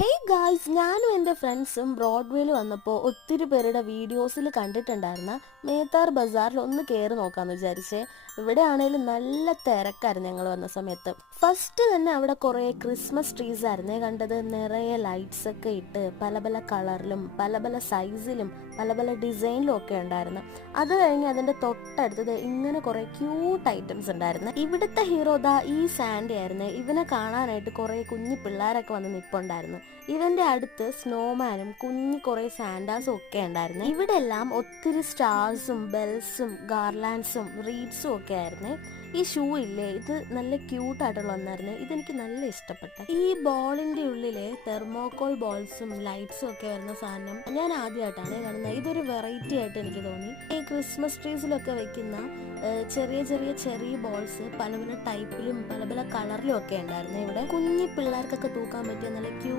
Hey guys, ഞാനും എൻ്റെ ഫ്രണ്ട്സും ബ്രോഡ്വേയിൽ വന്നപ്പോൾ ഒത്തിരി പേരുടെ വീഡിയോസിൽ കണ്ടിട്ടുണ്ടായിരുന്ന മേത്താർ ബസാറിൽ ഒന്ന് കയറി നോക്കാമെന്ന് വിചാരിച്ചേ. ഇവിടെ ആണെങ്കിലും നല്ല തിരക്കായിരുന്നു ഞങ്ങൾ വന്ന സമയത്ത്. ഫസ്റ്റ് തന്നെ അവിടെ കുറേ ക്രിസ്മസ് ട്രീസ് ആയിരുന്നേ കണ്ടത്. നിറയെ ലൈറ്റ്സ് ഒക്കെ ഇട്ട് പല പല കളറിലും പല പല സൈസിലും പല പല ഡിസൈനിലും ഒക്കെ ഉണ്ടായിരുന്നു. അത് കഴിഞ്ഞ് അതിൻ്റെ തൊട്ടടുത്തത് ഇങ്ങനെ കുറേ ക്യൂട്ട് ഐറ്റംസ് ഉണ്ടായിരുന്നു. ഇവിടുത്തെ ഹീറോ ദാ ഈ സാൻഡി ആയിരുന്നു. ഇവനെ കാണാനായിട്ട് കുറേ കുഞ്ഞു പിള്ളേരൊക്കെ വന്ന് നിൽപ്പുണ്ടായിരുന്നു. ഇവന്റെ അടുത്ത് സ്നോമാനും കുഞ്ഞു കുറെ സാൻഡാസും ഒക്കെ ഉണ്ടായിരുന്നു. ഇവിടെ എല്ലാം ഒത്തിരി സ്റ്റാർസും ബെൽസും ഗാർലാൻഡ്സും റീഡ്സും ഒക്കെ ആയിരുന്നു. ഈ ഷൂ ഇല്ലേ, ഇത് നല്ല ക്യൂട്ടായിട്ടുള്ള ഒന്നായിരുന്നു. ഇതെനിക്ക് നല്ല ഇഷ്ടപ്പെട്ടു. ഈ ബോളിന്റെ ഉള്ളില് തെർമോകോൾ ബോൾസും ലൈറ്റ്സും ഒക്കെ വരുന്ന സാധനം ഞാൻ ആദ്യമായിട്ടാണ് കാണുന്നത്. ഇതൊരു വെറൈറ്റി ആയിട്ട് എനിക്ക് തോന്നി. ഈ ക്രിസ്മസ് ട്രീസിലൊക്കെ വെക്കുന്ന ചെറിയ ചെറിയ ചെറിയ ബോൾസ് പല പല ടൈപ്പിലും പല പല കളറിലും ഒക്കെ ഉണ്ടായിരുന്നു. ഇവിടെ കുഞ്ഞു പിള്ളേർക്കൊക്കെ തൂക്കാൻ പറ്റിയ നല്ല